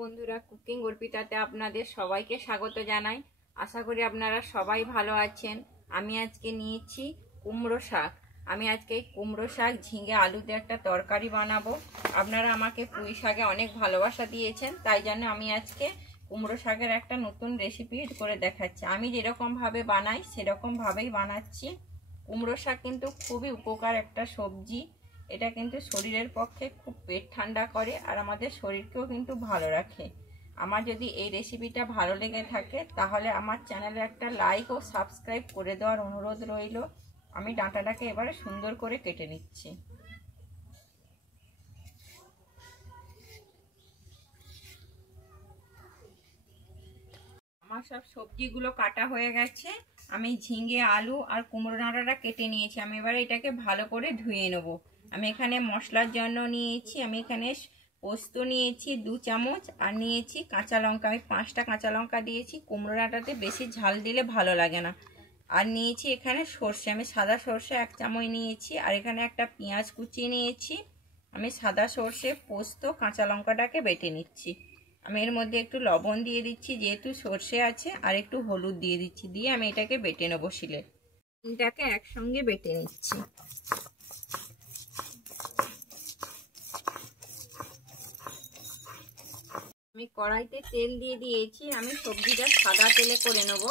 বন্ধুরা, কুকিং অর্পিতাতে আপনাদের সবাইকে স্বাগত জানাই। আশা করি আপনারা সবাই ভালো আছেন। আমি আজকে নিয়েছি কুমড়ো শাক। আমি আজকে কুমড়ো শাক ঝিঙে আলু দিয়ে একটা তরকারি বানাবো। আপনারা আমাকে পুঁই শাকে অনেক ভালোবাসা দিয়েছেন, তাই জন্য আমি আজকে কুমড়ো শাকের একটা নতুন রেসিপি করে দেখাচ্ছি। আমি যেরকমভাবে বানাই সেরকমভাবেই বানাচ্ছি। কুমড়ো শাক কিন্তু খুবই উপকার একটা সবজি। এটা কিন্তু শরীরের পক্ষে খুব পেট ঠান্ডা করে আর আমাদের শরীরকেও কিন্তু ভালো রাখে। আমার যদি এই রেসিপিটা ভালো লেগে থাকে তাহলে আমার চ্যানেলে একটা লাইক ও সাবস্ক্রাইব করে দেওয়ার অনুরোধ রইল। আমি ডাঁটাটাকে এবারে সুন্দর করে কেটে নিচ্ছি। আমার সব সবজিগুলো কাটা হয়ে গেছে। আমি ঝিঙে আলু আর কুমড়ো ডাঁটাটা কেটে নিয়েছি। আমি এবারে এটাকে ভালো করে ধুয়ে নেবো। আমি এখানে মশলার জন্য নিয়েছি, আমি এখানে পোস্ত নিয়েছি 2 চামচ আর নিয়েছি কাঁচা লঙ্কা। আমি 5টা কাঁচা লঙ্কা দিয়েছি। কুমড়ো ডাঁটাতে বেশি ঝাল দিলে ভালো লাগে না। আর নিয়েছি এখানে সর্ষে, আমি সাদা সর্ষে 1 চামচ নিয়েছি। আর এখানে একটা পেঁয়াজ কুচিয়ে নিয়েছি। আমি সাদা সর্ষে, পোস্ত, কাঁচা লঙ্কাটাকে বেটে নিচ্ছি। আমি এর মধ্যে একটু লবণ দিয়ে দিচ্ছি যেহেতু সর্ষে আছে, আর একটু হলুদ দিয়ে দিচ্ছি। দিয়ে আমি এটাকে বেটে নেবো শিলে। এটাকে একসঙ্গে বেটে নিচ্ছি। আমি কড়াইতে তেল দিয়ে দিয়েছি। আমি সবজিটা সাদা তেলে করে নেব।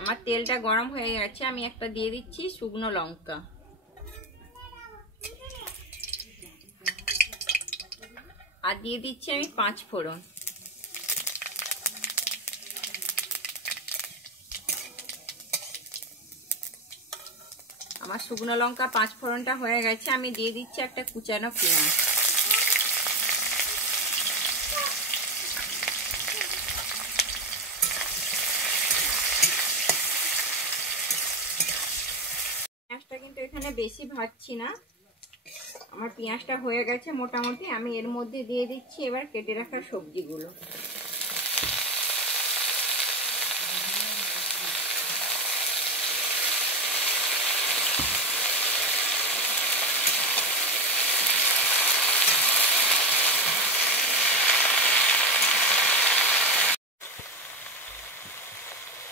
আমার তেলটা গরম হয়ে গেছে। আমি একটা দিয়ে দিচ্ছি শুকনো লঙ্কা। আর দিয়ে দিচ্ছি আমি 5 ফোড়ন। আমার শুকনো লঙ্কা 5 ফোড়নটা হয়ে গেছে। আমি দিয়ে দিচ্ছি একটা কুচানো পেঁয়াজ। পেঁয়াজটা কিন্তু এখানে বেশি ভাজছি না। আমার পেঁয়াজটা হয়ে গেছে মোটামুটি। আমি এর মধ্যে দিয়ে দিচ্ছি এবার কেটে রাখা সবজিগুলো।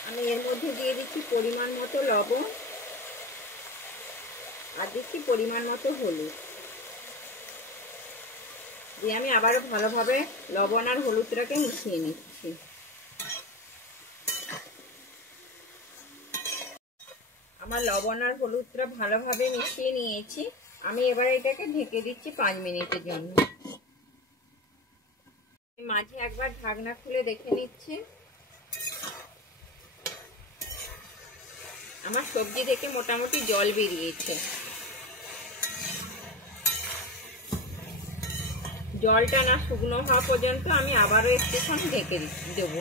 আমি এর মধ্যে দিয়ে দিচ্ছি পরিমাণ মতো লবণ আর দিচ্ছি পরিমাণ মতো হলুদ। দিয়ে আমি আবারও ভালোভাবে লবণ আর হলুদটাকে মিশিয়ে নিচ্ছি। আমার লবণ আর হলুদটা ভালোভাবে মিশিয়ে নিয়েছি। আমি এবার এটাকে ঢেকে দিচ্ছি 5 মিনিটের জন্য। মাঝে একবার ঢাকনা খুলে দেখে নিচ্ছি। আমার সবজি থেকে মোটামুটি জল বেরিয়েছে। জলটা না শুকনো হওয়া পর্যন্ত আমি আবারও একটুক্ষণ ঢেকে দেবো।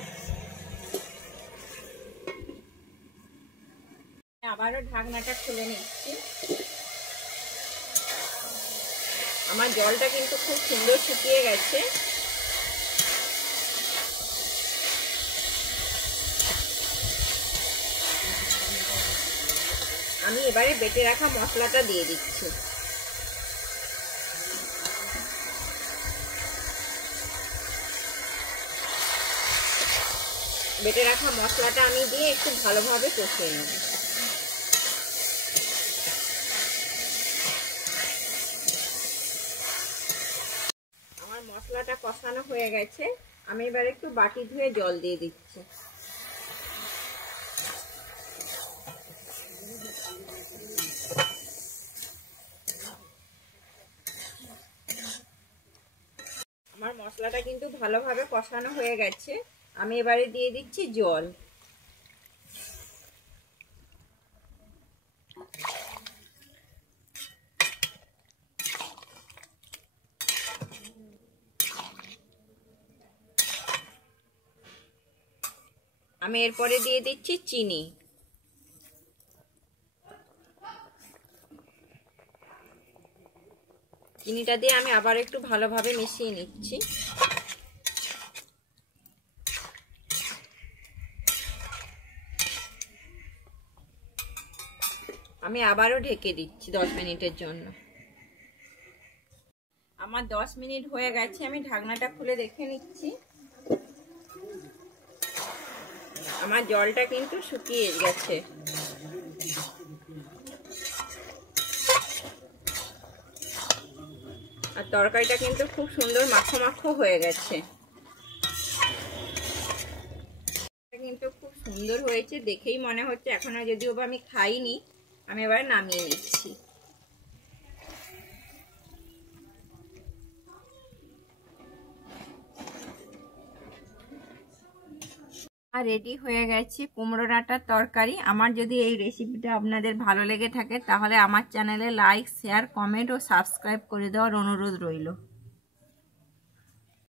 আবারও ঢাকনাটা খুলে নিচ্ছি। আমার জলটা কিন্তু খুব সুন্দর শুকিয়ে গেছে। আমি এবারে বেটে রাখা মশলাটা দিয়ে দিচ্ছি। বেটে রাখা মশলাটা আমি দিয়ে একটু ভালোভাবে কষিয়ে নেব। আমার মশলাটা কষানো হয়ে গেছে। আমি এবার একটু বাটি ধুয়ে জল দিয়ে দিচ্ছি। আমার মশলাটা কিন্তু ভালোভাবে কষানো হয়ে গেছে। আমি এবারে দিয়ে দিচ্ছি জল। আমি এরপরে দিয়ে দিচ্ছি চিনি। চিনিটা দিয়ে আমি আবার একটু ভালোভাবে মিশিয়ে নিচ্ছি। আমি আবারও ঢেকে দিচ্ছি 10 মিনিটের জন্য। আমার 10 মিনিট হয়ে গেছে, আমি ঢাকনাটা খুলে দেখে নিচ্ছি। আমার জলটা কিন্তু শুকিয়ে গেছে। আর তরকারিটা কিন্তু খুব সুন্দর মাখো মাখো হয়ে গেছে, কিন্তু খুব সুন্দর হয়েছে, দেখেই মনে হচ্ছে। এখনো যদিও বা আমি খাইনি, আমি এবার নামিয়ে নিচ্ছি। আর রেডি হয়ে গেছে কুমড়ো ডাঁটার তরকারি। আমার যদি এই রেসিপিটা আপনাদের ভালো লেগে থাকে তাহলে আমার চ্যানেলে লাইক, শেয়ার, কমেন্ট ও সাবস্ক্রাইব করে দেওয়ার অনুরোধ রইল।